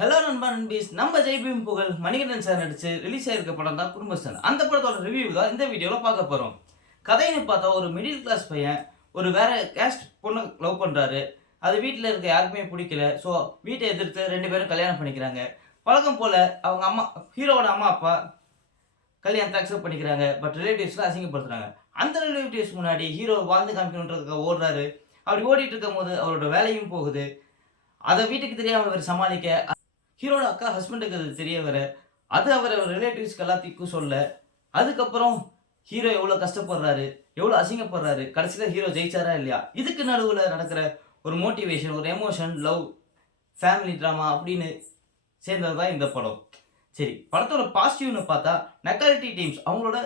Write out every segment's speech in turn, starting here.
Hello நண்பா நண்பீஸ், நம்ம ஜெய்பீம் புகழ் மணிகண்டன் சார் நடிச்சு ரிலீஸ் ஆயிருக்க படம் தான் குடும்பஸ்தான். அந்த படத்தோட ரிவ்யூ தான் இந்த வீடியோல பார்க்க போறோம். கதைன்னு பார்த்தா ஒரு மிடில் கிளாஸ் பையன் ஒரு வேற கேஸ்ட் பொண்ணு லவ் பண்றாரு. அது வீட்டில் இருக்க யாருக்குமே பிடிக்கல. ஸோ வீட்டை எதிர்த்து ரெண்டு பேரும் கல்யாணம் பண்ணிக்கிறாங்க. வழக்கம் போல அவங்க அம்மா, ஹீரோவோட அம்மா அப்பா கல்யாணத்தை அக்செப்ட் பண்ணிக்கிறாங்க. பட் ரிலேட்டிவ்ஸ்லாம் அசிங்கப்படுத்துறாங்க. அந்த ரிலேட்டிவ்ஸ் முன்னாடி ஹீரோ வாழ்ந்து காமிக்கணுன்றதுக்காக ஓடுறாரு. அப்படி ஓடிட்டு இருக்கும் போது அவரோட வேலையும் போகுது. அதை வீட்டுக்கு தெரியாம அவர் சமாளிக்க, ஹீரோட அக்கா ஹஸ்பண்டுக்கு அது தெரிய வர, அது அவர் ரிலேட்டிவ்ஸ்க்கு எல்லாத்துக்கும் சொல்ல, அதுக்கப்புறம் ஹீரோ எவ்வளோ கஷ்டப்படுறாரு, எவ்வளோ அசிங்கப்படுறாரு, கடைசியில் ஹீரோ ஜெயிச்சாரா இல்லையா, இதுக்கு நடுவில் நடக்கிற ஒரு மோட்டிவேஷன், ஒரு எமோஷன், லவ், ஃபேமிலி ட்ராமா அப்படின்னு சேர்ந்தது தான் இந்த படம். சரி, படத்தோட பாசிட்டிவ்னு பார்த்தா நெக்காலிட்டி டீம்ஸ் அவங்களோட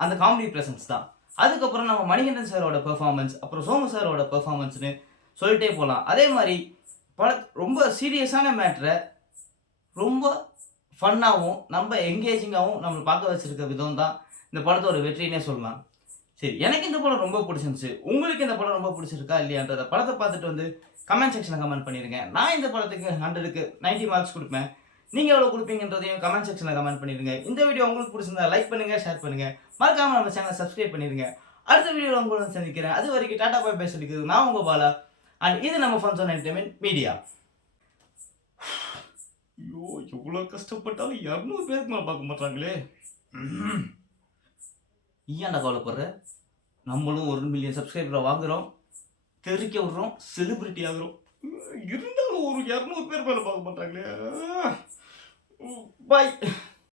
அந்த காமெடி ப்ரெசன்ஸ் தான். அதுக்கப்புறம் நம்ம மணிகண்டன் சாரோட பெர்ஃபார்மன்ஸ், அப்புறம் சோமு சாரோட பெர்ஃபார்மன்ஸ்னு சொல்லிட்டே போகலாம். அதே மாதிரி ரொம்ப சீரியஸான மேட்ரை ரொம்ப ஃபன்னாகவும் நம்ம எங்கேஜிங்காகவும் நம்மளை பார்க்க வச்சிருக்க விதம் தான் இந்த படத்தோட வெற்றினே சொல்லலாம். சரி, எனக்கு இந்த படம் ரொம்ப பிடிச்சிருந்துச்சு. உங்களுக்கு இந்த படம் ரொம்ப பிடிச்சிருக்கா இல்லையான்றத படத்தை பார்த்துட்டு வந்து கமெண்ட் செக்ஷனில் கமெண்ட் பண்ணிடுங்க. நான் இந்த படத்துக்கு 100க்கு 90 மார்க்ஸ் கொடுப்பேன். நீங்கள் எவ்வளோ கொடுப்பீங்கன்றதையும் கமெண்ட் செக்ஷனில் கமெண்ட் பண்ணிடுங்க. இந்த வீடியோ உங்களுக்கு பிடிச்சிருந்தா லைக் பண்ணுங்கள், ஷேர் பண்ணுங்கள். மறக்காமல் நம்ம சேனலை சப்ஸ்கிரைப் பண்ணிடுங்க. அடுத்த வீடியோவில் உங்களை சந்திக்கிறேன். அது வரைக்கும் டாடா பாய் பை சொல்லிக்கிறது நான் உங்கள் பாலா. அண்ட் இது நம்ம ஃபன் ஜோன் என்டர்டைன்மெண்ட் மீடியா. ஐயோ, எவ்வளோ கஷ்டப்பட்டாலும் 200 பேருக்கு மேலே பார்க்க மாட்டாங்களே. ஏன்டா கவலைப்படுற? நம்மளும் 1 மில்லியன் சப்ஸ்கிரைபரை வாங்குறோம், தெரிக்க விடுறோம், செலிபிரிட்டி ஆகுறோம். இருந்தாலும் ஒரு 200 பேர் மேலே பார்க்க மாட்டாங்களே. பாய்.